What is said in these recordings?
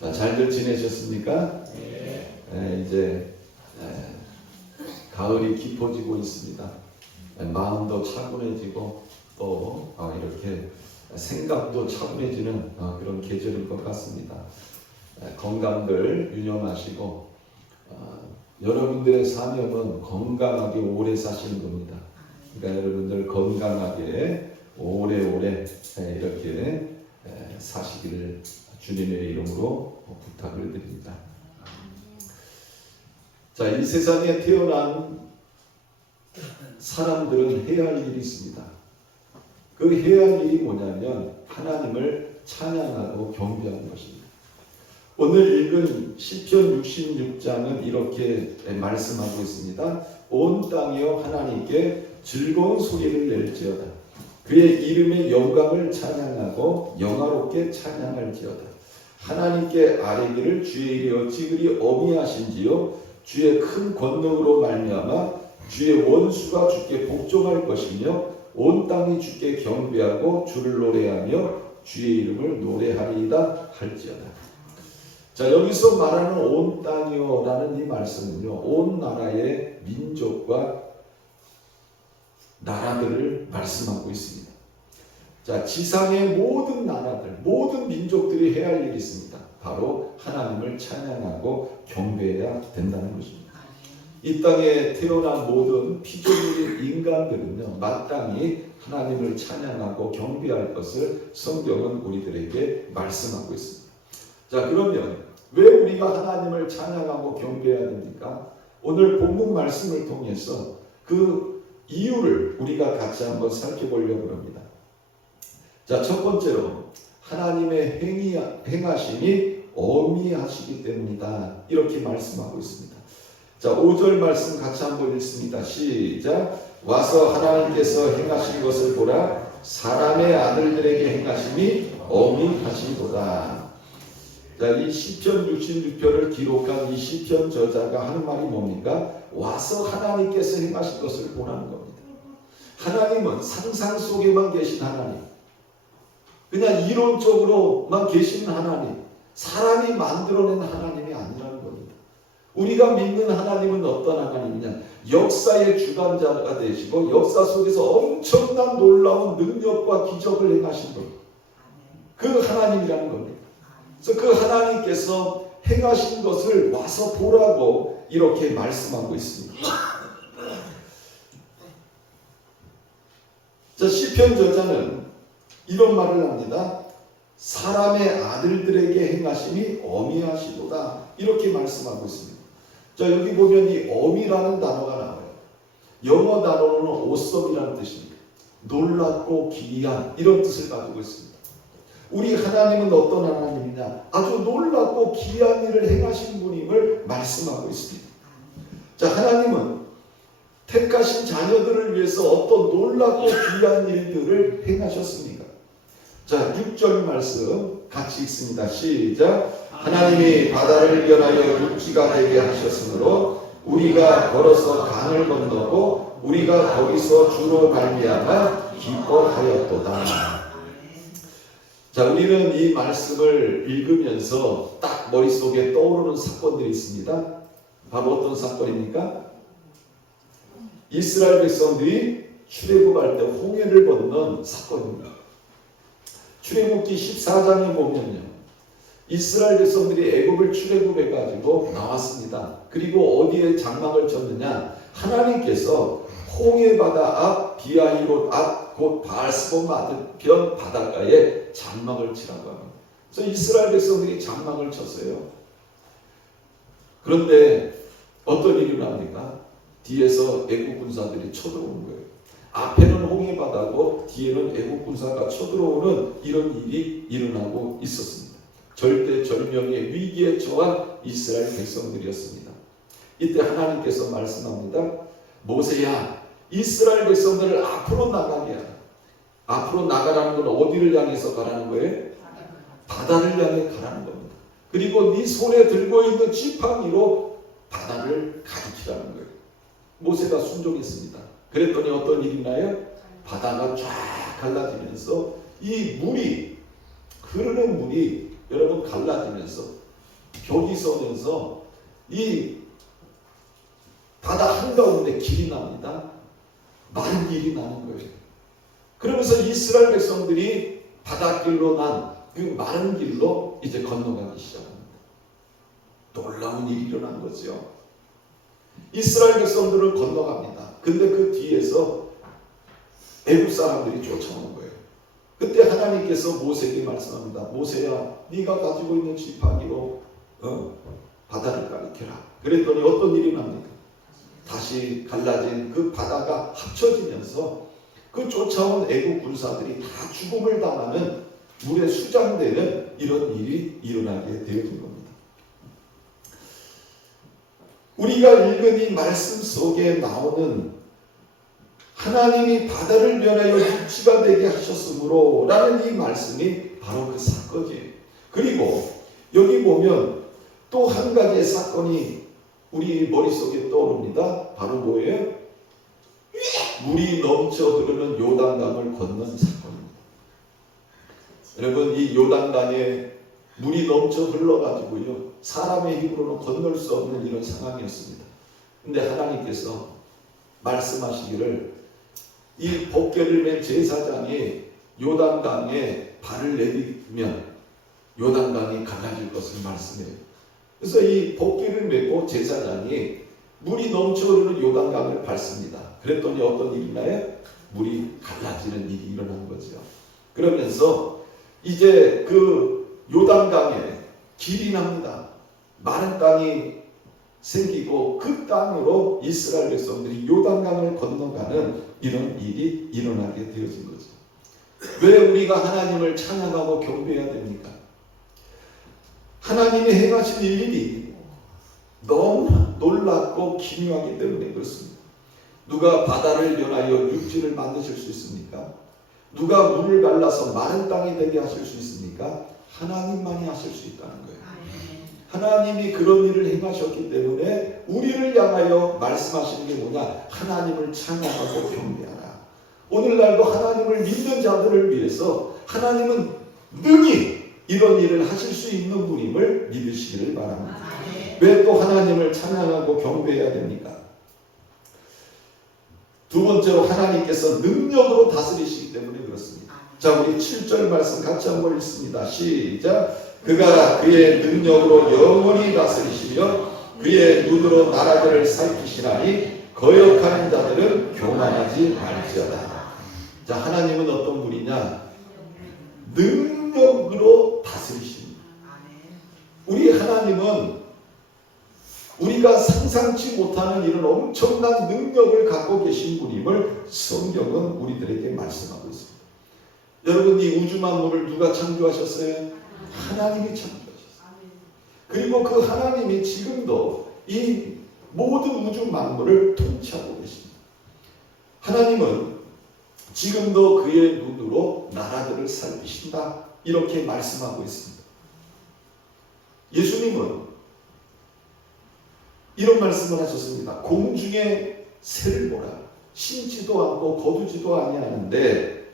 잘들 지내셨습니까? 이제 가을이 깊어지고 있습니다. 마음도 차분해지고 또 이렇게 생각도 차분해지는 그런 계절인 것 같습니다. 건강들 유념하시고 여러분들의 사명은 건강하게 오래 사시는 겁니다. 그러니까 여러분들 건강하게 오래오래 이렇게 사시기를 주님의 이름으로 부탁을 드립니다. 자, 이 세상에 태어난 사람들은 해야 할 일이 있습니다. 그 해야 할 일이 뭐냐면 하나님을 찬양하고 경배하는 것입니다. 오늘 읽은 시편 66장은 이렇게 말씀하고 있습니다. 온 땅이여 하나님께 즐거운 소리를 낼지어다. 그의 이름의 영광을 찬양하고 영화롭게 찬양할지어다. 하나님께 아뢰기를 주의 일이 어찌 그리 어미하신지요. 주의 큰 권능으로 말미암아 주의 원수가 주께 복종할 것이며 온 땅이 주께 경배하고 주를 노래하며 주의 이름을 노래하리이다 할지어다. 자, 여기서 말하는 온 땅이요라는 이 말씀은요, 온 나라의 민족과 나라들을 말씀하고 있습니다. 자, 지상의 모든 나라들, 모든 민족들이 해야 할 일이 있습니다. 바로 하나님을 찬양하고 경배해야 된다는 것입니다. 이 땅에 태어난 모든 피조물인 인간들은요, 마땅히 하나님을 찬양하고 경배할 것을 성경은 우리들에게 말씀하고 있습니다. 자, 그러면 왜 우리가 하나님을 찬양하고 경배해야 됩니까? 오늘 본문 말씀을 통해서 그 이유를 우리가 같이 한번 살펴보려고 합니다. 자, 첫 번째로 하나님의 행하심이 어미하시기 때문이다. 이렇게 말씀하고 있습니다. 자, 5절 말씀 같이 한번 읽습니다. 시작. 와서 하나님께서 행하신 것을 보라. 사람의 아들들에게 행하심이 어미하시도다. 자, 이 시편 66편을 기록한 이 시편 저자가 하는 말이 뭡니까? 와서 하나님께서 행하신 것을 보라는 겁니다. 하나님은 상상 속에만 계신 하나님, 그냥 이론적으로만 계시는 하나님, 사람이 만들어낸 하나님이 아니라는 겁니다. 우리가 믿는 하나님은 어떤 하나님이냐? 역사의 주관자가 되시고 역사 속에서 엄청난 놀라운 능력과 기적을 행하신 분, 그 하나님이라는 겁니다. 그래서 그 하나님께서 행하신 것을 와서 보라고 이렇게 말씀하고 있습니다. 자, 시편 저자는 이런 말을 합니다. 사람의 아들들에게 행하심이 어미하시도다. 이렇게 말씀하고 있습니다. 자, 여기 보면 이 어미라는 단어가 나와요. 영어 단어로는 오썸이라는 뜻입니다. 놀랍고 기이한 이런 뜻을 가지고 있습니다. 우리 하나님은 어떤 하나님이냐? 아주 놀랍고 기이한 일을 행하신 분임을 말씀하고 있습니다. 자, 하나님은 택하신 자녀들을 위해서 어떤 놀랍고 귀한 일들을 행하셨습니까? 자, 6절 말씀 같이 읽습니다. 시작. 하나님이 바다를 변하여 육지가 되게 하셨으므로 우리가 걸어서 강을 건너고 우리가 거기서 주로 말미암아 기뻐하였도다. 자, 우리는 이 말씀을 읽으면서 딱 머릿속에 떠오르는 사건들이 있습니다. 바로 어떤 사건입니까? 이스라엘 백성들이 출애굽할 때 홍해를 건넌 사건입니다. 출애굽기 14장에 보면요, 이스라엘 백성들이 애굽을 출애굽해가지고 나왔습니다. 그리고 어디에 장막을 쳤느냐? 하나님께서 홍해 바다 앞 비아히롯 앞 곧 바알스본 맞은편 바닷가에 장막을 치라고 합니다. 그래서 이스라엘 백성들이 장막을 쳤어요. 그런데 어떤 일이 납니까? 뒤에서 애국 군사들이 쳐들어오는 거예요. 앞에는 홍해 바다고 뒤에는 애국 군사가 쳐들어오는 이런 일이 일어나고 있었습니다. 절대절명의 위기에 처한 이스라엘 백성들이었습니다. 이때 하나님께서 말씀합니다. 모세야, 이스라엘 백성들을 앞으로 나가게 하라. 앞으로 나가라는 건 어디를 향해서 가라는 거예요? 바다를 향해 가라는 겁니다. 그리고 네 손에 들고 있는 지팡이로 바다를 가리키라는 거예요. 모세가 순종했습니다. 그랬더니 어떤 일이 나요? 바다가 쫙 갈라지면서 이 물이, 흐르는 물이 여러분 갈라지면서 벽이 서면서 이 바다 한가운데 길이 납니다. 마른 길이 나는 거예요. 그러면서 이스라엘 백성들이 바닷길로 난 그 마른 길로 이제 건너가기 시작합니다. 놀라운 일이 일어난 거죠. 이스라엘 백성들은 건너갑니다. 근데 그 뒤에서 애굽 사람들이 쫓아오는 거예요. 그때 하나님께서 모세에게 말씀합니다. 모세야, 네가 가지고 있는 지팡이로 바다를 가리켜라. 그랬더니 어떤 일이 납니까? 다시 갈라진 그 바다가 합쳐지면서 그 쫓아온 애국 군사들이 다 죽음을 당하는 물에 수장되는 이런 일이 일어나게 되어진 겁니다. 우리가 읽은 이 말씀 속에 나오는 하나님이 바다를 면하여 육지가 되게 하셨으므로 라는 이 말씀이 바로 그 사건이에요. 그리고 여기 보면 또 한 가지의 사건이 우리 머릿속에 떠오릅니다. 바로 뭐예요? 물이 넘쳐 흐르는 요단강을 건넌 사건입니다. 여러분, 이 요단강에 물이 넘쳐 흘러가지고요, 사람의 힘으로는 건널 수 없는 이런 상황이었습니다. 근데 하나님께서 말씀하시기를 이 법궤를 맨 제사장이 요단강에 발을 내딛으면 요단강이 갈라질 것을 말씀해요. 그래서 이 법궤를 메고 제사장이 물이 넘쳐 흐르는 요단강을 밟습니다. 그랬더니 어떤 일이 나요? 물이 갈라지는 일이 일어난 거죠. 그러면서 이제 그 요단강에 길이 납니다. 마른 땅이 생기고 그 땅으로 이스라엘 백성들이 요단강을 건너가는 이런 일이 일어나게 되어진 거죠. 왜 우리가 하나님을 찬양하고 경배해야 됩니까? 하나님이 행하신 일이 너무나 놀랍고 기묘하기 때문에 그렇습니다. 누가 바다를 변하여 육지를 만드실 수 있습니까? 누가 물을 갈라서 마른 땅이 되게 하실 수 있습니까? 하나님만이 하실 수 있다는 거예요. 하나님이 그런 일을 행하셨기 때문에 우리를 향하여 말씀하시는 게 뭐냐? 하나님을 찬양하고 경배하라. 오늘날도 하나님을 믿는 자들을 위해서 하나님은 능히 이런 일을 하실 수 있는 분임을 믿으시기를 바랍니다. 왜 또 하나님을 찬양하고 경배해야 됩니까? 두 번째로 하나님께서 능력으로 다스리시기 때문에 그렇습니다. 자, 우리 7절 말씀 같이 한번 읽습니다. 시작. 그가 그의 능력으로 영원히 다스리시며 그의 눈으로 나라들을 살피시나니 거역하는 자들은 교만하지 말지어다. 자, 하나님은 어떤 분이냐? 능력으로 다스리십니다. 우리 하나님은 우리가 상상치 못하는 이런 엄청난 능력을 갖고 계신 분임을 성경은 우리들에게 말씀하고 있습니다. 여러분, 이 우주 만물을 누가 창조하셨어요? 하나님이 창조하셨어요. 그리고 그 하나님이 지금도 이 모든 우주 만물을 통치하고 계십니다. 하나님은 지금도 그의 눈으로 나라들을 살피신다, 이렇게 말씀하고 있습니다. 예수님은 이런 말씀을 하셨습니다. 공중에 새를 보라. 심지도 않고 거두지도 아니하는데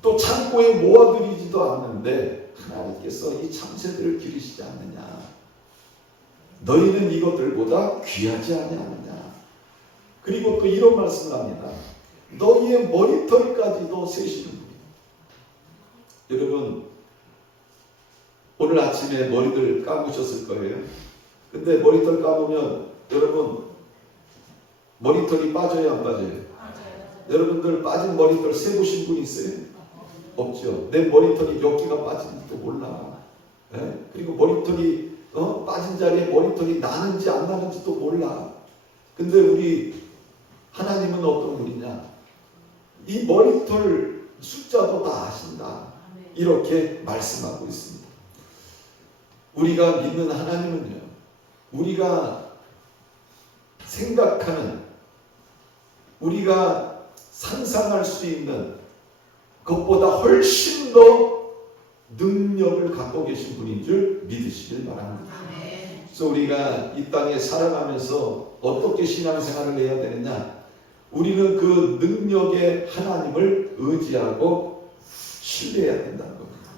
또 창고에 모아들이지도 않는데 하나님께서 이 참새들을 기르시지 않느냐? 너희는 이것들보다 귀하지 아니하느냐? 그리고 또 이런 말씀을 합니다. 너희의 머리털까지도 세시는 분이다. 여러분, 오늘 아침에 머리들 감으셨을 거예요. 근데 머리털 감으면 여러분, 머리털이 빠져요, 안 빠져요? 여러분들 빠진 머리털 세보신 분 있어요? 없죠. 내 머리털이 몇 개가 빠진지도 몰라. 네? 그리고 머리털이 빠진 자리에 머리털이 나는지 안 나는지도 몰라. 근데 우리 하나님은 어떤 분이냐? 이 머리털 숫자도 다 아신다, 이렇게 말씀하고 있습니다. 우리가 믿는 하나님은요, 우리가 생각하는, 우리가 상상할 수 있는 것보다 훨씬 더 능력을 갖고 계신 분인 줄 믿으시길 바랍니다. 그래서 우리가 이 땅에 살아가면서 어떻게 신앙생활을 해야 되느냐? 우리는 그 능력의 하나님을 의지하고 신뢰해야 된다는 겁니다.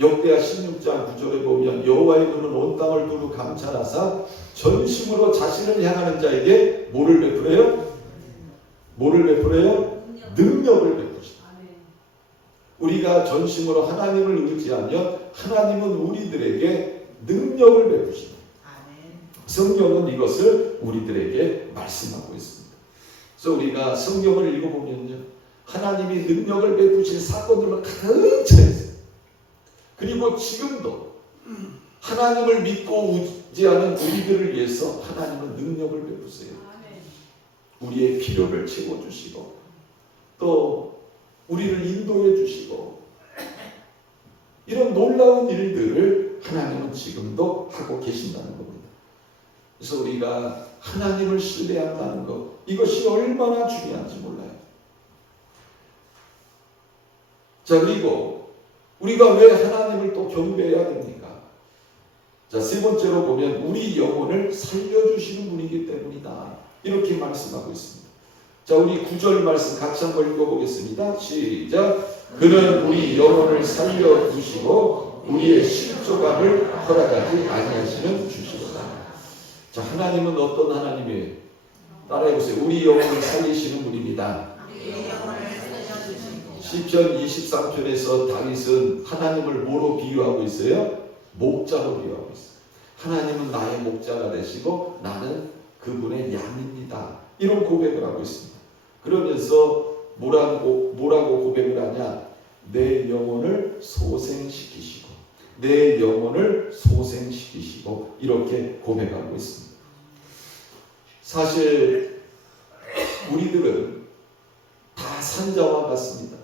역대하 16장 9절에 보면 여호와의 눈은 온 땅을 두루 감찰하사 전심으로 자신을 향하는 자에게 뭐를 베풀어요? 뭐를 베풀어요? 능력을 베푸시다. 우리가 전심으로 하나님을 의지하면 하나님은 우리들에게 능력을 베푸시다. 성경은 이것을 우리들에게 말씀하고 있습니다. 그래서 우리가 성경을 읽어보면요, 하나님이 능력을 베푸실 사건들로 가득 차 있어요. 그리고 지금도 하나님을 믿고 의지하는 우리들을 위해서 하나님은 능력을 베푸세요. 우리의 필요를 채워주시고 또 우리를 인도해 주시고 이런 놀라운 일들을 하나님은 지금도 하고 계신다는 겁니다. 그래서 우리가 하나님을 신뢰한다는 것, 이것이 얼마나 중요한지 몰라요. 자, 그리고 우리가 왜 하나님을 또 경배해야 됩니까? 자, 세 번째로 보면 우리 영혼을 살려주시는 분이기 때문이다, 이렇게 말씀하고 있습니다. 자, 우리 9절 말씀 같이 한번 읽어보겠습니다. 시작. 그는 우리 영혼을 살려주시고 우리의 실족함을 허락하지 아니하시는 주시로다. 자, 하나님은 어떤 하나님이에요? 따라해보세요. 우리 영혼을 살리시는 분입니다. 시편 23편에서 다윗은 하나님을 뭐로 비유하고 있어요? 목자로 비유하고 있어요. 하나님은 나의 목자가 되시고 나는 그분의 양입니다, 이런 고백을 하고 있습니다. 그러면서 뭐라고 고백을 하냐? 내 영혼을 소생시키시고 내 영혼을 소생시키시고 이렇게 고백하고 있습니다. 사실 우리들은 다 산자와 같습니다.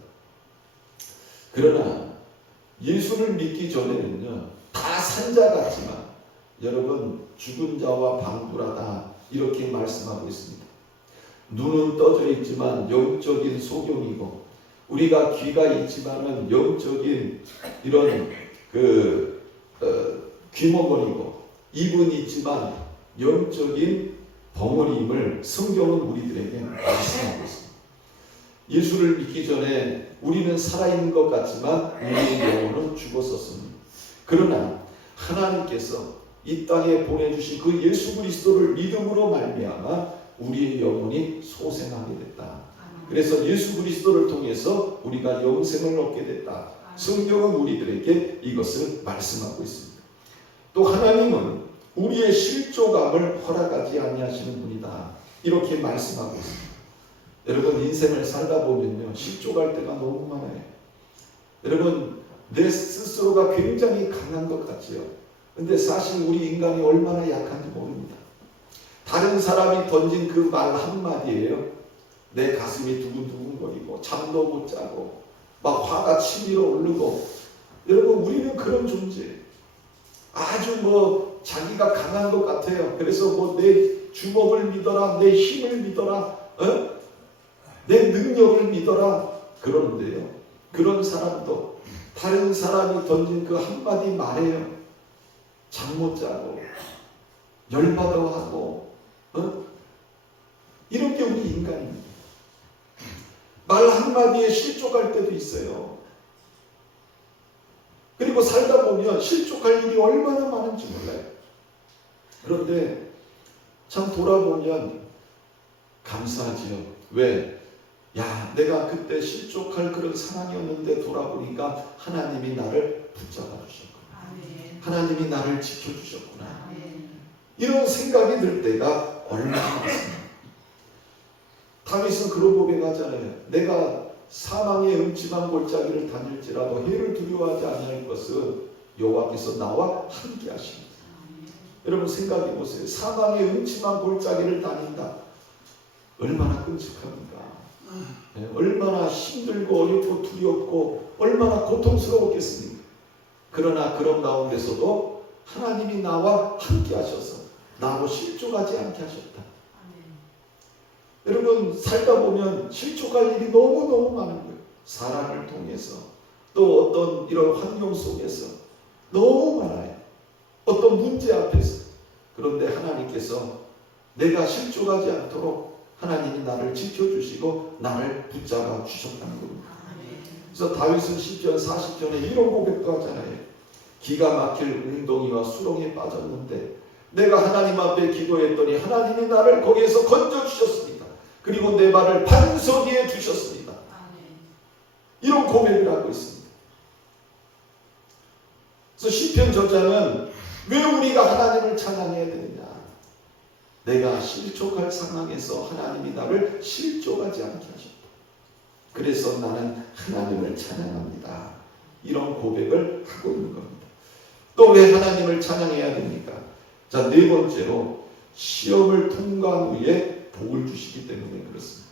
그러나 예수를 믿기 전에는요, 다 산자 같지만 여러분 죽은 자와 방불하다, 이렇게 말씀하고 있습니다. 눈은 떠져 있지만 영적인 소경이고, 우리가 귀가 있지만은 영적인 이런 귀머거리고, 입은 있지만 영적인 벙어리임을 성경은 우리들에게 말씀하고 있습니다. 예수를 믿기 전에 우리는 살아있는 것 같지만 우리의 영혼은 죽었었습니다. 그러나 하나님께서 이 땅에 보내주신 그 예수 그리스도를 믿음으로 말미암아 우리의 영혼이 소생하게 됐다. 그래서 예수 그리스도를 통해서 우리가 영생을 얻게 됐다. 성경은 우리들에게 이것을 말씀하고 있습니다. 또 하나님은 우리의 실족함을 허락하지 아니하시는 분이다, 이렇게 말씀하고 있습니다. 여러분 인생을 살다 보면요, 실족할 때가 너무 많아요. 여러분 내 스스로가 굉장히 강한 것 같지요. 근데 사실 우리 인간이 얼마나 약한지 모릅니다. 다른 사람이 던진 그 말 한마디예요, 내 가슴이 두근두근거리고 잠도 못 자고 막 화가 치밀어 오르고. 여러분 우리는 그런 존재예요. 아주 자기가 강한 것 같아요. 그래서 내 주먹을 믿어라, 내 힘을 믿어라, 내 능력을 믿어라. 그러는데요, 그런 사람도 다른 사람이 던진 그 한마디 말에요, 잠 못 자고 열받아하고 이런 게 우리 인간입니다. 말 한마디에 실족할 때도 있어요. 그리고 살다 보면 실족할 일이 얼마나 많은지 몰라요. 그런데 참 돌아보면 감사하지요. 왜? 야, 내가 그때 실족할 그런 상황이었는데 돌아보니까 하나님이 나를 붙잡아 주셨구나. 하나님이 나를 지켜주셨구나. 이런 생각이 들 때가 얼마나 많습니다. 다윗은 그런 고백하잖아요. 내가 사망의 음침한 골짜기를 다닐지라도 해를 두려워하지 아니할 것은 여호와께서 나와 함께 하십니다. 여러분 생각해 보세요. 사망의 음침한 골짜기를 다닌다. 얼마나 끔찍합니까? 얼마나 힘들고 어렵고 두렵고 얼마나 고통스러웠겠습니까? 그러나 그런 가운데서도 하나님이 나와 함께 하셔서 나로 실족하지 않게 하셨다. 여러분 살다 보면 실족할 일이 너무너무 많은 거예요. 사람을 통해서 또 어떤 이런 환경 속에서 너무 많아요. 어떤 문제 앞에서. 그런데 하나님께서 내가 실족하지 않도록 하나님이 나를 지켜주시고 나를 붙잡아 주셨다는 겁니다. 그래서 다윗은 시편 40편에 이런 고백도 하잖아요. 기가 막힐 웅덩이와 수렁에 빠졌는데 내가 하나님 앞에 기도했더니 하나님이 나를 거기에서 건져주셨습니다. 그리고 내 발을 반석 위에 두셨습니다. 이런 고백을 하고 있습니다. 그래서 시편 저자는 왜 우리가 하나님을 찬양해야 되느냐? 내가 실족할 상황에서 하나님이 나를 실족하지 않게 하셨다. 그래서 나는 하나님을 찬양합니다. 이런 고백을 하고 있는 겁니다. 또 왜 하나님을 찬양해야 됩니까? 자, 네 번째로 시험을 통과한 후에 복을 주시기 때문에 그렇습니다.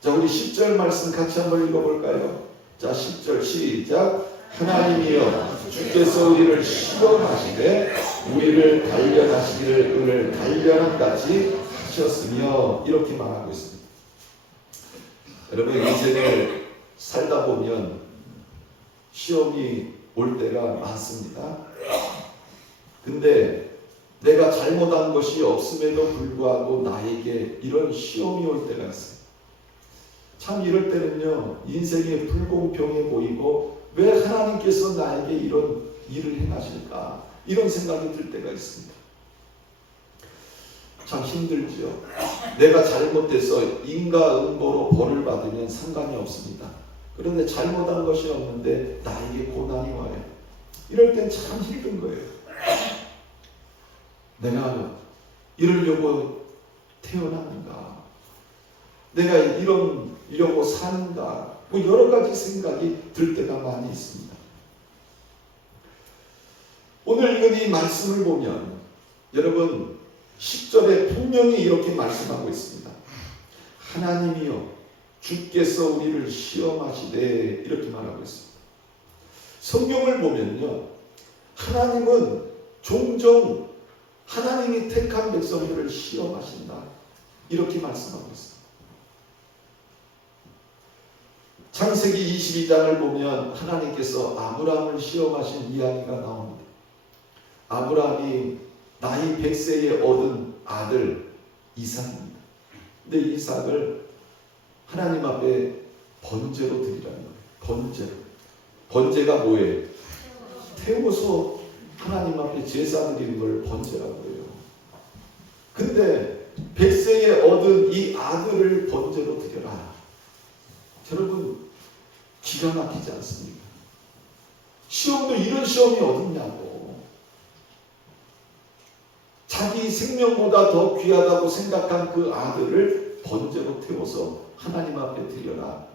자, 우리 10절 말씀 같이 한번 읽어볼까요? 자, 10절 시작. 하나님이여 주께서 우리를 시험하시되 우리를 단련하시기를 오늘 단련함까지 하셨으며 이렇게 말하고 있습니다. 여러분 인생을 살다 보면 시험이 올 때가 많습니다. 근데 내가 잘못한 것이 없음에도 불구하고 나에게 이런 시험이 올 때가 있어요. 참 이럴 때는요 인생이 불공평해 보이고 왜 하나님께서 나에게 이런 일을 행하실까 이런 생각이 들 때가 있습니다. 참 힘들죠. 내가 잘못해서 인과응보로 벌을 받으면 상관이 없습니다. 그런데 잘못한 것이 없는데 나에게 고난이 와요. 이럴 땐 참 힘든 거예요. 내가 이러려고 태어났는가? 내가 이러려고 사는가? 뭐 여러 가지 생각이 들 때가 많이 있습니다. 오늘 읽은 이 말씀을 보면 여러분 10절에 분명히 이렇게 말씀하고 있습니다. 하나님이여 주께서 우리를 시험하시되 이렇게 말하고 있습니다. 성경을 보면요 하나님은 종종 하나님이 택한 백성들을 시험하신다 이렇게 말씀하고 있습니다. 창세기 22장을 보면 하나님께서 아브라함을 시험하신 이야기가 나옵니다. 아브라함이 나이 100세에 얻은 아들 이삭입니다. 근데 이삭을 하나님 앞에 번제로 드리라는 거예요. 번제로. 번제가 뭐예요? 태워서 하나님 앞에 제사 드리는 걸 번제라고 해요. 근데 100세에 얻은 이 아들을 번제로 드려라. 여러분 기가 막히지 않습니까? 시험도 이런 시험이 어딨냐고. 자기 생명보다 더 귀하다고 생각한 그 아들을 번제로 태워서 하나님 앞에 드려라.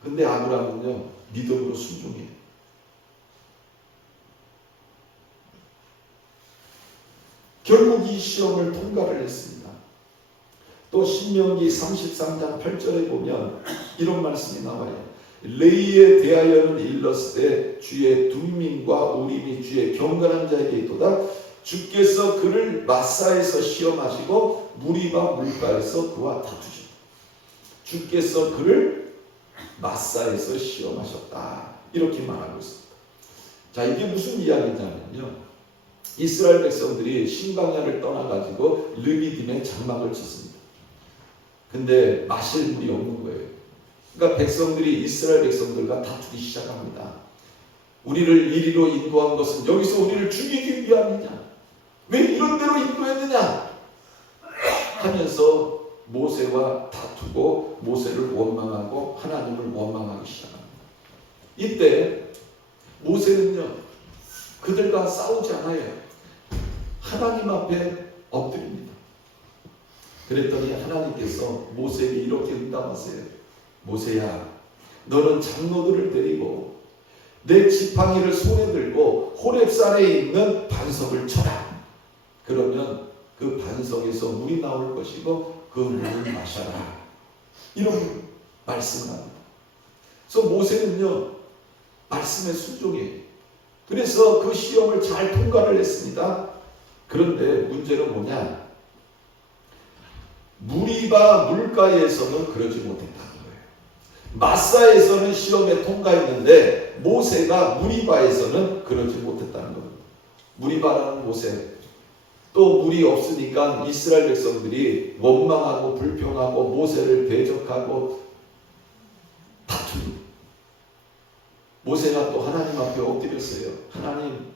근데 아브라함은요 믿음으로 순종해요. 결국 이 시험을 통과를 했습니다. 또 신명기 33장 8절에 보면 이런 말씀이 나와요. 레이에 대하여는 일렀을 때 주의 둠민과 우림이 주의 경건한 자에게 있도다. 주께서 그를 마사에서 시험하시고 무리바 물가에서 그와 다투시고. 주께서 그를 마사에서 시험하셨다. 이렇게 말하고 있습니다. 자, 이게 무슨 이야기냐면요. 이스라엘 백성들이 신광야를 떠나가지고 르비딤에 장막을 쳤습니다. 근데 마실 물이 없는 거예요. 그러니까 백성들이 이스라엘 백성들과 다투기 시작합니다. 우리를 이리로 인도한 것은 여기서 우리를 죽이기 위함이냐? 왜 이런 데로 인도했느냐? 하면서 모세와 다투고 모세를 원망하고 하나님을 원망하기 시작합니다. 이때 모세는요 그들과 싸우지 않아요. 하나님 앞에 엎드립니다. 그랬더니 하나님께서 모세에게 이렇게 응답하세요. 모세야, 너는 장로들을 데리고 내 지팡이를 손에 들고 호렙산에 있는 반석을 쳐라. 그러면 그 반석에서 물이 나올 것이고 그 물을 마셔라. 이런 말씀을 합니다. 그래서 모세는요 말씀에 순종해요. 그래서 그 시험을 잘 통과를 했습니다. 그런데 문제는 뭐냐? 무리바 물가에서는 그러지 못했다는 거예요. 마사에서는 시험에 통과했는데 모세가 무리바에서는 그러지 못했다는 겁니다. 무리바라는 곳에 또 물이 없으니까 이스라엘 백성들이 원망하고 불평하고 모세를 대적하고 모세가 또 하나님 앞에 엎드렸어요. 하나님,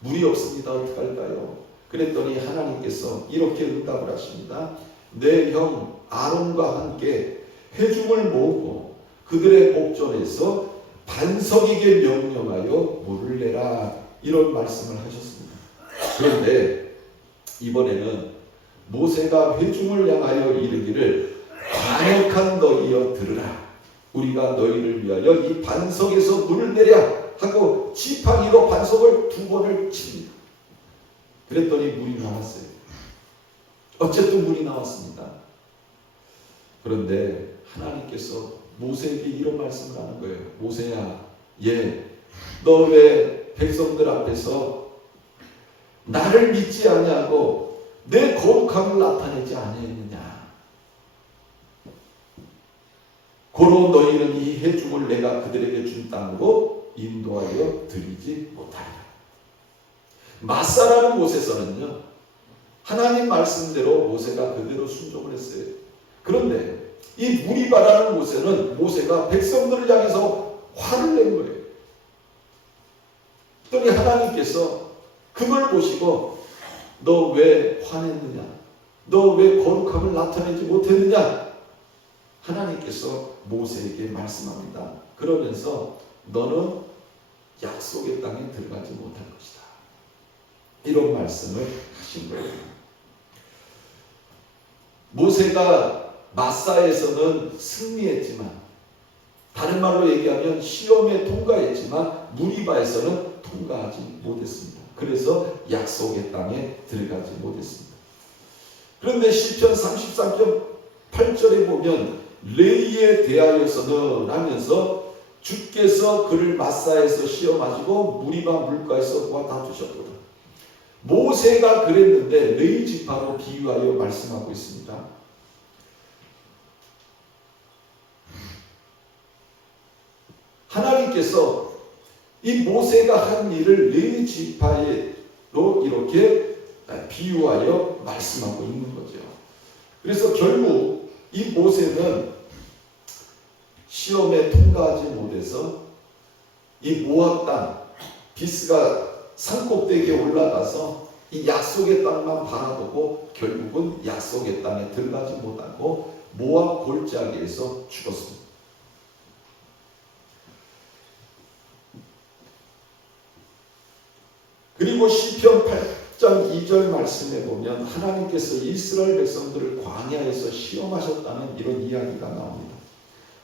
물이 없습니다. 어떡할까요? 그랬더니 하나님께서 이렇게 응답을 하십니다. 내 형 아론과 함께 회중을 모으고 그들의 목전에서 반석에게 명령하여 물을 내라. 이런 말씀을 하셨습니다. 그런데 이번에는 모세가 회중을 향하여 이르기를 관역한 너희여 들으라. 우리가 너희를 위하여 이 반석에서 물을 내랴 하고 지팡이로 반석을 2번을 칩니다. 그랬더니 물이 나왔어요. 어쨌든 물이 나왔습니다. 그런데 하나님께서 모세에게 이런 말씀을 하는 거예요. 모세야, 너 왜 백성들 앞에서 나를 믿지 아니하고 내 거룩함을 나타내지 아니했느냐? 고로 너희는 이 회중을 내가 그들에게 준 땅으로 인도하여 드리지 못하리라. 마사라는 곳에서는요, 하나님 말씀대로 모세가 그대로 순종을 했어요. 그런데 이 무리바라는 곳에는 모세가 백성들을 향해서 화를 낸 거예요. 그랬더니 하나님께서 그걸 보시고 너 왜 화냈느냐? 너 왜 거룩함을 나타내지 못했느냐? 하나님께서 모세에게 말씀합니다. 그러면서 너는 약속의 땅에 들어가지 못할 것이다. 이런 말씀을 하신 거예요. 모세가 마사에서는 승리했지만, 다른 말로 얘기하면 시험에 통과했지만 무리바에서는 통과하지 못했습니다. 그래서 약속의 땅에 들어가지 못했습니다. 그런데 시편 33편 8절에 보면 레이에 대하여서는 하면서 주께서 그를 마사에서 시험하시고 무리바 물가에서 그와 다투셨도다. 모세가 그랬는데 레이 지파로 비유하여 말씀하고 있습니다. 하나님께서 이 모세가 한 일을 레위 지파로 이렇게 비유하여 말씀하고 있는 거죠. 그래서 결국 이 모세는 시험에 통과하지 못해서 이 모압 땅 비스가 산꼭대기에 올라가서 이 약속의 땅만 바라보고 결국은 약속의 땅에 들어가지 못하고 모압 골짜기에서 죽었습니다. 그리고 시편 8장 2절 말씀에 보면 하나님께서 이스라엘 백성들을 광야에서 시험하셨다는 이런 이야기가 나옵니다.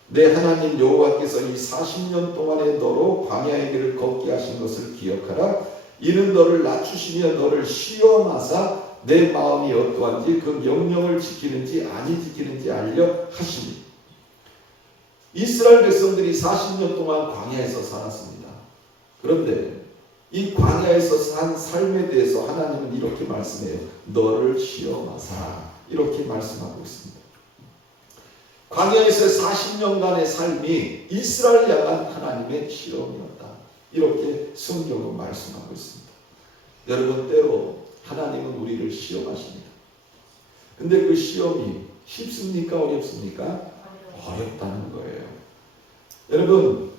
내 하나님 여호와께서 이 40년 동안의 너로 광야의 길을 걷게 하신 것을 기억하라. 이는 너를 낮추시며 너를 시험하사 내 마음이 어떠한지 그 명령을 지키는지 아니 지키는지 알려 하시니. 이스라엘 백성들이 40년 동안 광야에서 살았습니다. 그런데 이 광야에서 산 삶에 대해서 하나님은 이렇게 말씀해요. 너를 시험하사. 이렇게 말씀하고 있습니다. 광야에서 40년간의 삶이 이스라엘 향한 하나님의 시험이었다. 이렇게 성경은 말씀하고 있습니다. 여러분, 때로 하나님은 우리를 시험하십니다. 근데 그 시험이 쉽습니까? 어렵습니까? 어렵다는 거예요. 여러분,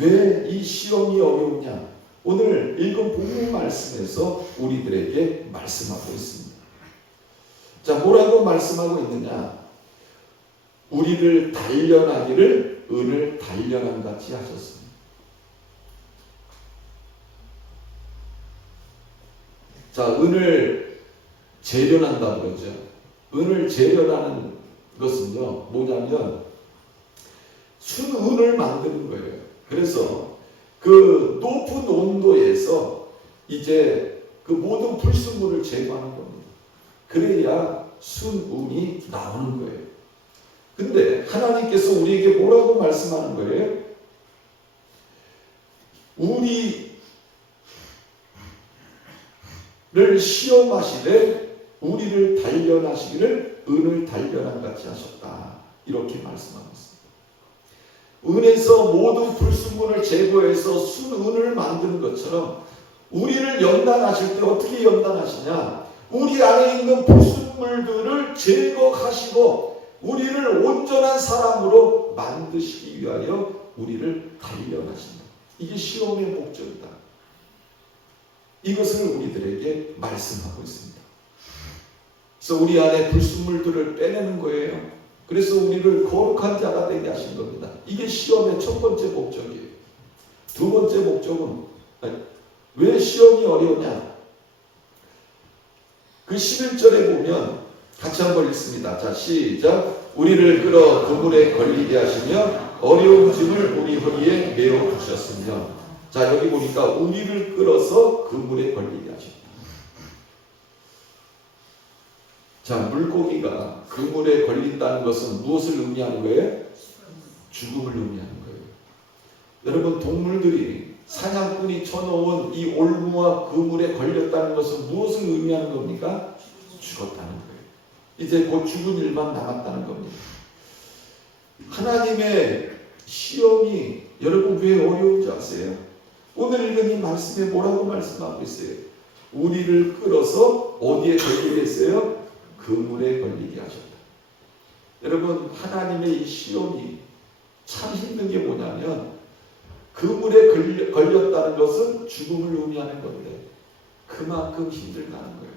왜 이 시험이 어려우냐? 오늘 읽은 본문 말씀에서 우리들에게 말씀하고 있습니다. 자, 뭐라고 말씀하고 있느냐? 우리를 단련하기를 은을 단련한 같이 하셨습니다. 자, 은을 재련한다 그러죠. 은을 재련하는 것은요, 뭐냐면 순은을 만드는 거예요. 그래서 그 높은 온도에서 이제 그 모든 불순물을 제거하는 겁니다. 그래야 순은이 나오는 거예요. 근데 하나님께서 우리에게 뭐라고 말씀하는 거예요? 우리를 시험하시되 우리를 단련하시기를 은을 단련한 같이 하셨다. 이렇게 말씀하고 있습니다. 은에서 모든 불순물을 제거해서 순은을 만드는 것처럼 우리를 연단하실 때 어떻게 연단하시냐? 우리 안에 있는 불순물들을 제거하시고 우리를 온전한 사람으로 만드시기 위하여 우리를 달려가신다. 이게 시험의 목적이다. 이것을 우리들에게 말씀하고 있습니다. 그래서 우리 안에 불순물들을 빼내는 거예요. 그래서 우리를 거룩한 자가 되게 하신 겁니다. 이게 시험의 첫 번째 목적이에요. 두 번째 목적은 왜 시험이 어려우냐? 그 11절에 보면 같이 한번 읽습니다. 자, 시작. 우리를 끌어 그물에 걸리게 하시며 어려운 짐을 우리 허리에 메어 두셨으며. 자, 여기 보니까 우리를 끌어서 그물에 걸리게 하셨다. 자, 물고기가 그물에 걸린다는 것은 무엇을 의미하는 거예요? 죽음을 의미하는 거예요. 여러분, 동물들이 사냥꾼이 쳐놓은 이 올무와 그물에 걸렸다는 것은 무엇을 의미하는 겁니까? 죽었다는 거예요. 이제 곧 죽은 일만 남았다는 겁니다. 하나님의 시험이 여러분 왜 어려운지 아세요? 오늘 읽은 이 말씀에 뭐라고 말씀하고 있어요? 우리를 끌어서 어디에 걸리게 했어요? 그물에 걸리게 하셨다. 여러분, 하나님의 이 시험이 참 힘든 게 뭐냐면 그물에 걸렸다는 것은 죽음을 의미하는 건데 그만큼 힘들다는 거예요.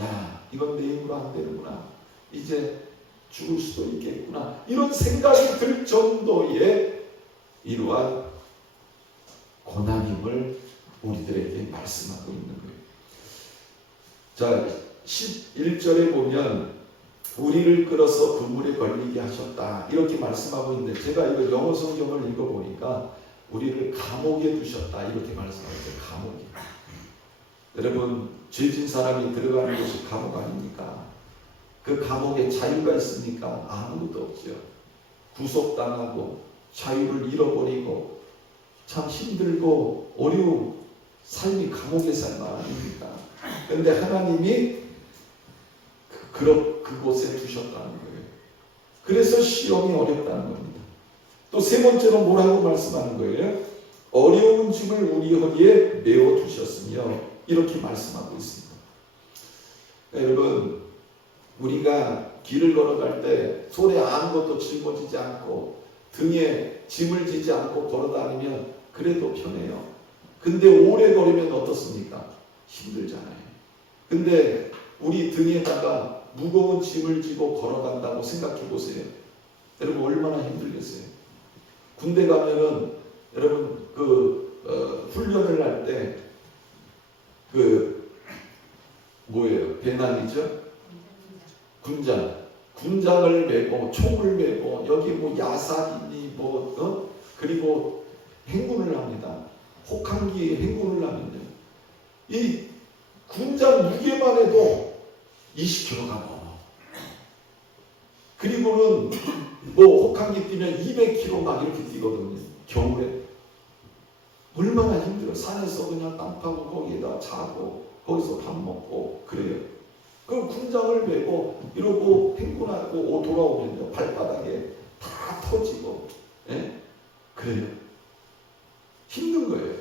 야, 이건 내 힘으로 안 되는구나. 이제 죽을 수도 있겠구나. 이런 생각이 들 정도의 이러한 고난임을 우리들에게 말씀하고 있는 거예요. 자, 11절에 보면 우리를 끌어서 그물에 걸리게 하셨다. 이렇게 말씀하고 있는데 제가 이거 영어 성경을 읽어보니까 우리를 감옥에 두셨다. 이렇게 말씀하고 있어요. 감옥에. 여러분, 죄진 사람이 들어가는 곳이 감옥 아닙니까? 그 감옥에 자유가 있습니까? 아무것도 없죠. 구속당하고 자유를 잃어버리고 참 힘들고 어려운 삶이 감옥의 삶 아닙니까? 그런데 하나님이 그곳에 두셨다는 거예요. 그래서 시험이 어렵다는 겁니다. 또 세 번째로 뭐라고 말씀하는 거예요? 어려운 짐을 우리 허리에 메어 두셨으며 이렇게 말씀하고 있습니다. 그러니까 여러분, 우리가 길을 걸어갈 때 손에 아무것도 짊어지지 않고 등에 짐을 지지 않고 걸어다니면 그래도 편해요. 근데 오래 걸으면 어떻습니까? 힘들잖아요. 근데 우리 등에다가 무거운 짐을 지고 걸어간다고 생각해 보세요. 여러분, 얼마나 힘들겠어요? 군대 가면은 여러분 훈련을 할 때 뭐예요? 배낭이죠? 군장을 메고 총을 메고 여기 뭐 야산이니 그리고 행군을 합니다. 혹한기 행군을 하면요. 이 군장 무게만 해도 20kg가 넘어. 그리고는 뭐 혹한기 뛰면 200kg 막 이렇게 뛰거든요. 겨울에. 얼마나 힘들어. 산에서 그냥 땅 파고 거기에다 자고 거기서 밥 먹고 그래요. 그 군장을 메고 이러고 행군하고 돌아오면요. 발바닥에 다 터지고 그래요. 힘든 거예요.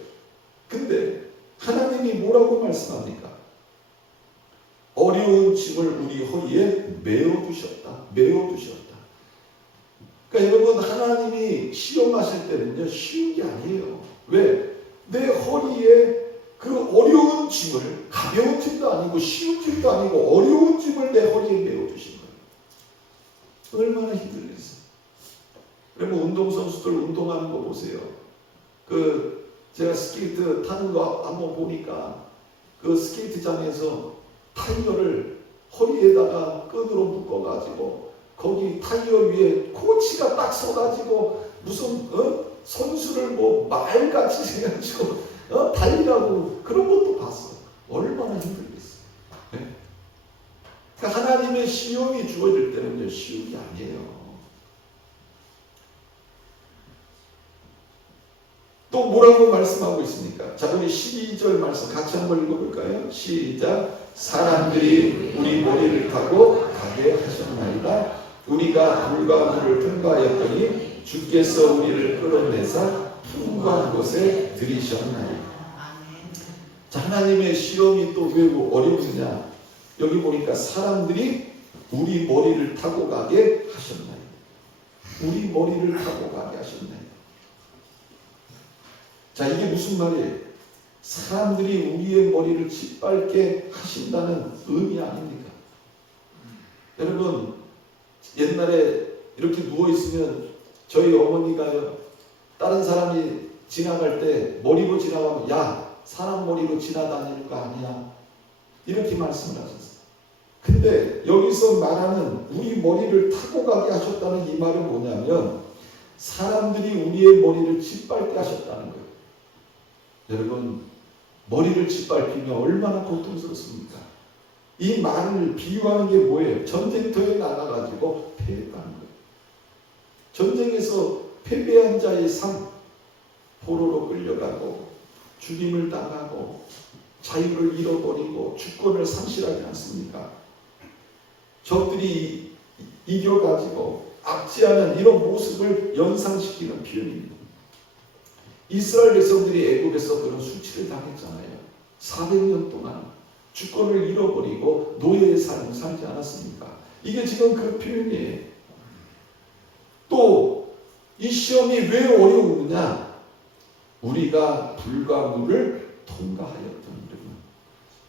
근데 하나님이 뭐라고 말씀합니까? 어려운 짐을 우리 허리에 메어 두셨다. 그러니까 여러분, 하나님이 시험하실 때는요, 쉬운 게 아니에요. 왜? 내 허리에 그 어려운 짐을, 가벼운 짐도 아니고 쉬운 짐도 아니고 어려운 짐을 내 허리에 메어 두신 거예요. 얼마나 힘들겠어요. 여러분, 운동선수들 운동하는 거 보세요. 제가 스케이트 타는 거 한번 보니까 그 스케이트장에서 타이어를 허리에다가 끈으로 묶어가지고 거기 타이어 위에 코치가 딱 서가지고 무슨 선수를 뭐 말같이 해가지고 달리라고 그런 것도 봤어. 얼마나 힘들겠어. 네? 그러니까 하나님의 시험이 주어질 때는요, 쉬운 게 아니에요. 또 뭐라고 말씀하고 있습니까? 자, 우리 12절 말씀 같이 한번 읽어볼까요? 시작. 사람들이 우리 머리를 타고 가게 하셨나이다. 우리가 불과 물을 통과하였더니 주께서 우리를 끌어내사 풍부한 곳에 들이셨나이다. 자, 하나님의 시험이 또 왜 어려우냐? 여기 보니까 사람들이 우리 머리를 타고 가게 하셨나이다. 우리 머리를 타고 가게 하셨나이다. 자, 이게 무슨 말이에요? 사람들이 우리의 머리를 짓밟게 하신다는 의미 아닙니까? 여러분, 옛날에 이렇게 누워있으면 저희 어머니가요, 다른 사람이 지나갈 때 머리로 지나가면 야, 사람 머리로 지나다니는 거 아니야, 이렇게 말씀을 하셨어요. 근데 여기서 말하는 우리 머리를 타고 가게 하셨다는 이 말은 뭐냐면 사람들이 우리의 머리를 짓밟게 하셨다는 거예요. 여러분, 머리를 짓밟히면 얼마나 고통스럽습니까? 이 말을 비유하는 게 뭐예요? 전쟁터에 나가가지고 패했다는 거예요. 전쟁에서 패배한 자의 삶, 포로로 끌려가고 죽임을 당하고 자유를 잃어버리고 주권을 상실하지 않습니까? 적들이 이겨가지고 악지하는 이런 모습을 연상시키는 표현입니다. 이스라엘 백성들이 애국에서 그런 수치를 당했잖아요. 400년 동안 주권을 잃어버리고 노예의 삶을 살지 않았습니까? 이게 지금 그 표현이에요. 또 이 시험이 왜 어려우냐? 우리가 불과 물을 통과하였던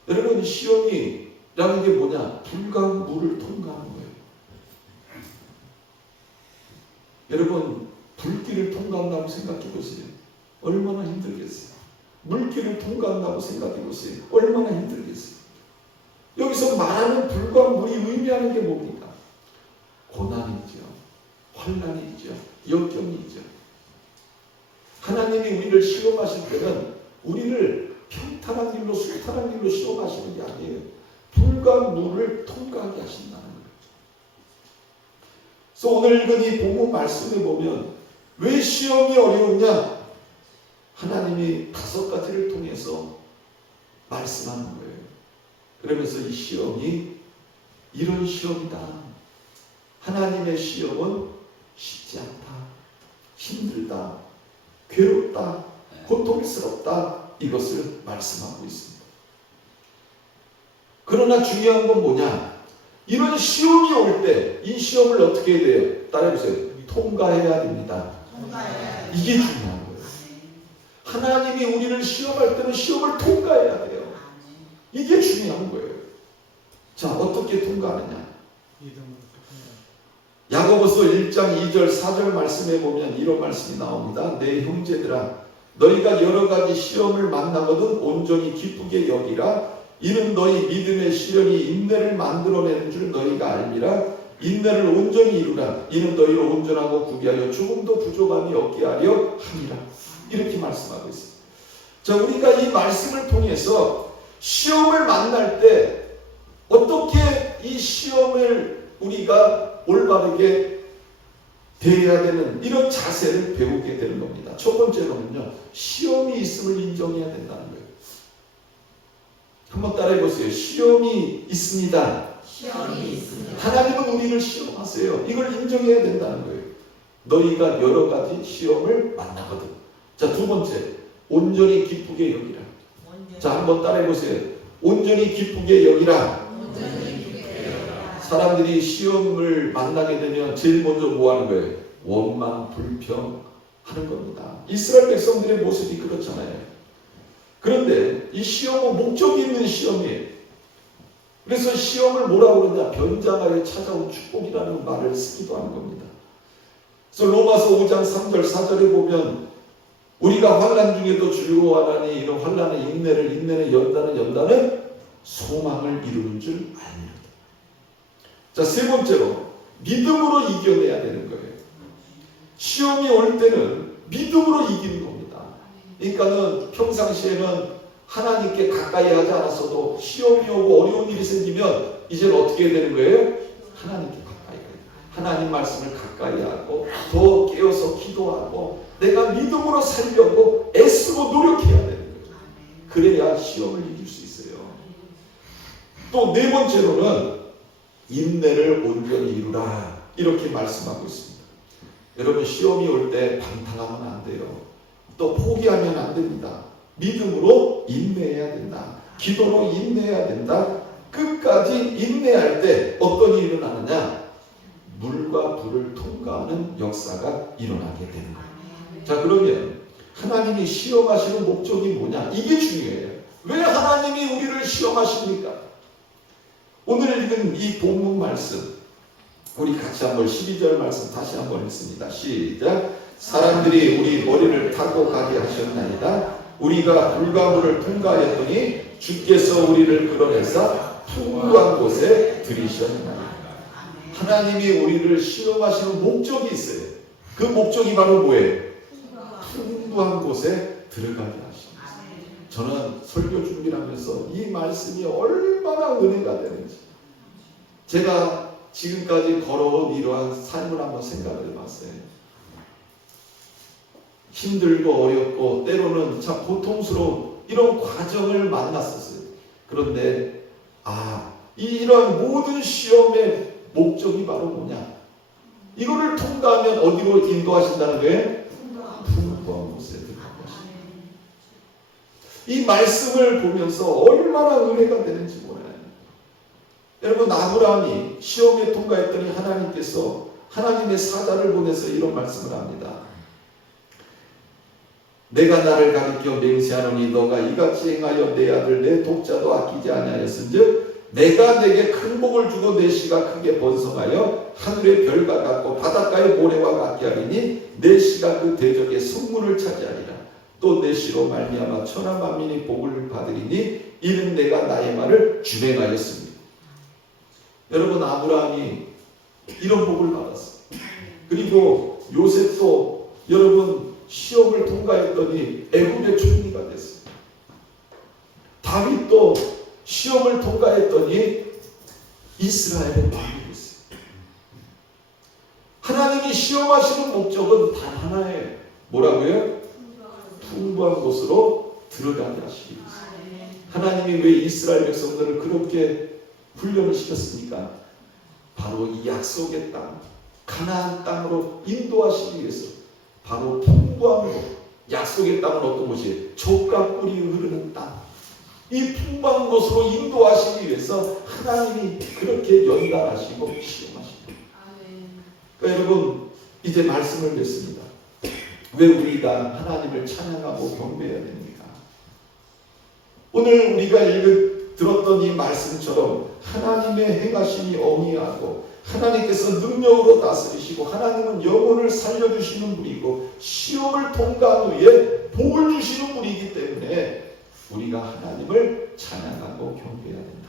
여러분, 시험이라는 게 뭐냐? 불과 물을 통과하는 거예요. 여러분, 불길을 통과한다고 생각해 보세요. 얼마나 힘들겠어요? 물길을 통과한다고 생각해 보세요. 얼마나 힘들겠어요? 여기서 말하는 불과 물이 의미하는 게 뭡니까? 고난이죠. 환난이죠. 역경이죠. 하나님이 우리를 시험하실 때는 우리를 평탄한 길로 수탈한 길로 시험하시는 게 아니에요. 불과 물을 통과하게 하신다는 거예요. 그래서 오늘 읽은 이 본문 말씀에 보면 왜 시험이 어려우냐? 하나님이 5가지를 통해서 말씀하는 거예요. 그러면서 이 시험이 이런 시험이다. 하나님의 시험은 쉽지 않다. 힘들다. 괴롭다. 고통스럽다. 이것을 말씀하고 있습니다. 그러나 중요한 건 뭐냐? 이런 시험이 올 때 이 시험을 어떻게 해야 돼요? 따라해보세요. 통과해야 됩니다. 이게 중요한 거예요. 하나님이 우리를 시험할 때는 시험을 통과해야 돼요. 이게 중요한 거예요. 자, 어떻게 통과하느냐? 야고보서 1장 2절 4절 말씀에 보면 이런 말씀이 나옵니다. 내 형제들아, 너희가 여러 가지 시험을 만나거든 온전히 기쁘게 여기라. 이는 너희 믿음의 시련이 인내를 만들어내는 줄 너희가 알미라. 인내를 온전히 이루라. 이는 너희를 온전하고 구비하여 조금도 부족함이 없게 하려 함이라. 이렇게 말씀하고 있습니다. 자, 우리가 이 말씀을 통해서 시험을 만날 때 어떻게 이 시험을 우리가 올바르게 대해야 되는 이런 자세를 배우게 되는 겁니다. 첫 번째로는요, 시험이 있음을 인정해야 된다는 거예요. 한번 따라해 보세요. 시험이 있습니다. 시험이 있습니다. 하나님은 우리를 시험하세요. 이걸 인정해야 된다는 거예요. 너희가 여러 가지 시험을 만나거든. 자, 두 번째, 온전히 기쁘게 여기라. 자, 한번 따라해 보세요. 온전히 기쁘게 여기라. 사람들이 시험을 만나게 되면 제일 먼저 뭐 하는 거예요? 원망, 불평 하는 겁니다. 이스라엘 백성들의 모습이 그렇잖아요. 그런데 이 시험은 목적이 있는 시험이에요. 그래서 시험을 뭐라고 그러냐? 변장하여 찾아온 축복이라는 말을 쓰기도 하는 겁니다. 그래서 로마서 5장 3절 4절에 보면 우리가 환난 중에도 즐거워하나니 이런 환난의 인내를, 인내는 연단은 소망을 이루는 줄 압니다. 자, 세 번째로 믿음으로 이겨내야 되는 거예요. 시험이 올 때는 믿음으로 이기는 겁니다. 그러니까는 평상시에는 하나님께 가까이 하지 않았어도 시험이 오고 어려운 일이 생기면 이제는 어떻게 해야 되는 거예요? 하나님께 가까이 가요. 하나님 말씀을 가까이 하고 더 깨어서 기도하고 내가 믿음으로 살려고 애쓰고 노력해야 되는 거예요. 그래야 시험을 이길 수 있어요. 또 네 번째로는 인내를 온전히 이루라. 이렇게 말씀하고 있습니다. 여러분, 시험이 올 때 방탕하면 안 돼요. 또 포기하면 안 됩니다. 믿음으로 인내해야 된다. 기도로 인내해야 된다. 끝까지 인내할 때 어떤 일이 일어나느냐? 물과 불을 통과하는 역사가 일어나게 되는 거예요. 자, 그러면 하나님이 시험하시는 목적이 뭐냐? 이게 중요해요. 왜 하나님이 우리를 시험하십니까? 오늘 읽은 이 본문 말씀, 우리 같이 한번 12절 말씀 다시 한번 읽습니다. 시작. 사람들이 우리 머리를 타고 가게 하셨나이다. 우리가 불가물을 통과하였더니 주께서 우리를 끌어내사 풍부한 곳에 들이셨나이다. 하나님이 우리를 시험하시는 목적이 있어요. 그 목적이 바로 뭐예요? 풍부한 곳에 들어가게 하십니다. 저는 설교 준비를 하면서 이 말씀이 얼마나 은혜가 되는지, 제가 지금까지 걸어온 이러한 삶을 한번 생각을 해봤어요. 힘들고 어렵고 때로는 참 고통스러운 이런 과정을 만났었어요. 그런데 이런 모든 시험의 목적이 바로 뭐냐? 이거를 통과하면 어디로 인도하신다는 거예요? 풍부한 곳에 들어가게 하십니다. 이 말씀을 보면서 얼마나 은혜가 되는지 몰라요. 여러분, 아브라함이 시험에 통과했더니 하나님께서 하나님의 사자를 보내서 이런 말씀을 합니다. 내가 나를 가리켜 맹세하노니 너가 이같이 행하여 내 아들 내 독자도 아끼지 아니하였은즉 내가 내게 큰 복을 주고 내 씨가 크게 번성하여 하늘의 별과 같고 바닷가의 모래와 같게 하리니 내 씨가 그 대적의 성문을 차지하리라. 또 내 씨로 말미암아 천하 만민이 복을 받으리니 이는 내가 나의 말을 준행하였습니다. 여러분, 아브라함이 이런 복을 받았어요. 그리고 요셉도 여러분 시험을 통과했더니 애굽의 총리가 됐어요. 다윗도 시험을 통과했더니 이스라엘의 왕이 됐어요. 하나님이 시험하시는 목적은 단 하나예요. 뭐라고요? 풍부한 곳으로 들어가게 하시기 위해서. 하나님이 왜 이스라엘 백성들을 그렇게 훈련을 시켰습니까? 바로 이 약속의 땅, 가나안 땅으로 인도하시기 위해서. 바로 풍부한 곳, 약속의 땅은 어떤 곳이에요? 젖과 꿀이 흐르는 땅. 이 풍부한 곳으로 인도하시기 위해서 하나님이 그렇게 연단하시고 시험하십니다. 그러니까 여러분, 이제 말씀을 맺습니다. 왜 우리가 하나님을 찬양하고 경배해야 됩니까? 오늘 우리가 들었던 이 말씀처럼 하나님의 행하심이 어미하고 하나님께서 능력으로 다스리시고 하나님은 영혼을 살려주시는 분이고 시험을 통과한 후에 복을 주시는 분이기 때문에 우리가 하나님을 찬양하고 경배해야 된다.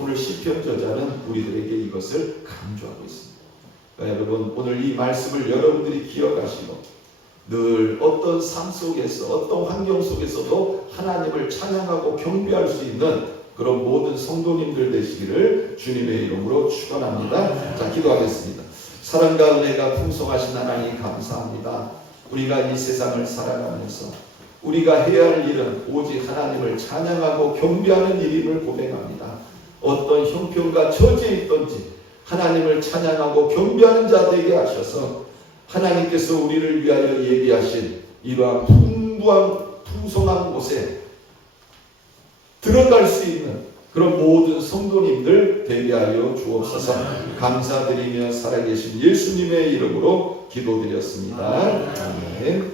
오늘 시편 저자는 우리들에게 이것을 강조하고 있습니다. 그러니까 여러분, 오늘 이 말씀을 여러분들이 기억하시고 늘 어떤 삶 속에서 어떤 환경 속에서도 하나님을 찬양하고 경배할 수 있는 그런 모든 성도님들 되시기를 주님의 이름으로 축원합니다. 자, 기도하겠습니다. 사랑과 은혜가 풍성하신 하나님 감사합니다. 우리가 이 세상을 살아가면서 우리가 해야 할 일은 오직 하나님을 찬양하고 경배하는 일임을 고백합니다. 어떤 형편과 처지에 있든지 하나님을 찬양하고 경배하는 자 되게 하셔서 하나님께서 우리를 위하여 예비하신 이러한 풍성한 곳에 들어갈 수 있는 그런 모든 성도님들 되게 하여 주옵소서. 감사드리며 살아계신 예수님의 이름으로 기도드렸습니다. 아멘.